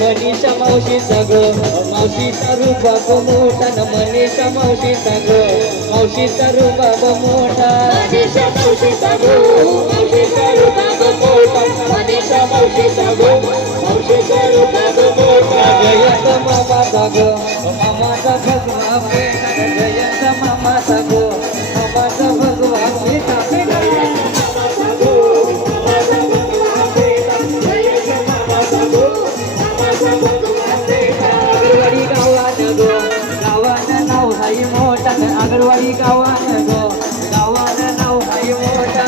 मनीषा मावशीचा ग मावशीचा रूबाब मोठा न मनीषा मावशीचा ग मावशीचा रूबाब मोठा मनीषा मावशीचा ग मावशीचा रूबाब मोठा मनीषा मावशीचा ग मावशीचा रूबाब मोठा जयंत मामाचा ग मामाचा भगवा बेटा जयंत मामाचा ग मामाचा भगवा बेटा आगरवाडी गावानं ग गावानं नाव हाय मोठा आगरवाडी गावानं ग गावानं नाव हाय मोठा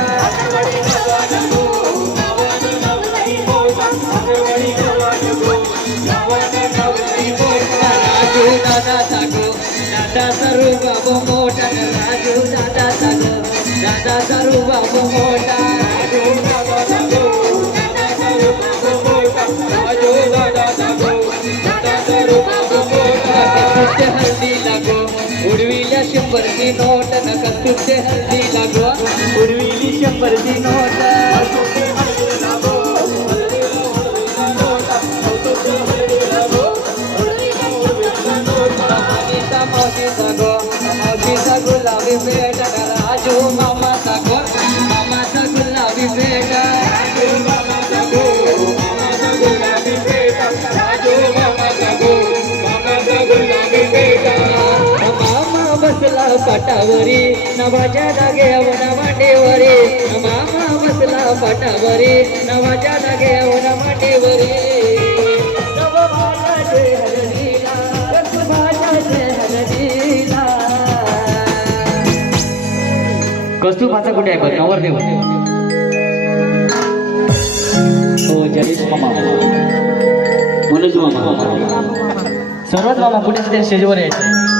राजू दादाचा ग दादाचा रूबाब मोठा राजू दादाचा ग दादाचा रूबाब मोठा कस्तुरचे हल्दी लागो उडविल्या 100ची नोट न कस्तुरचे हल्दी लागो उडविली 100ची नोट मनीषा मावशीचा गो मावशीचा गुलाबी बेटा राजू मामाचा गो मामाचा गुलाबी बेटा मामा बसला पाटावरी नवाच्या जागेवर मांडीवरी मामा बसला पाटावरी नवाच्या जागेवर मांडीवरी कस्तुरबाचा कुठे आहे बदनावर देव हो जगेश मामा मनोज मामा सर्वच मामा कुठे स्टेजवर यायचे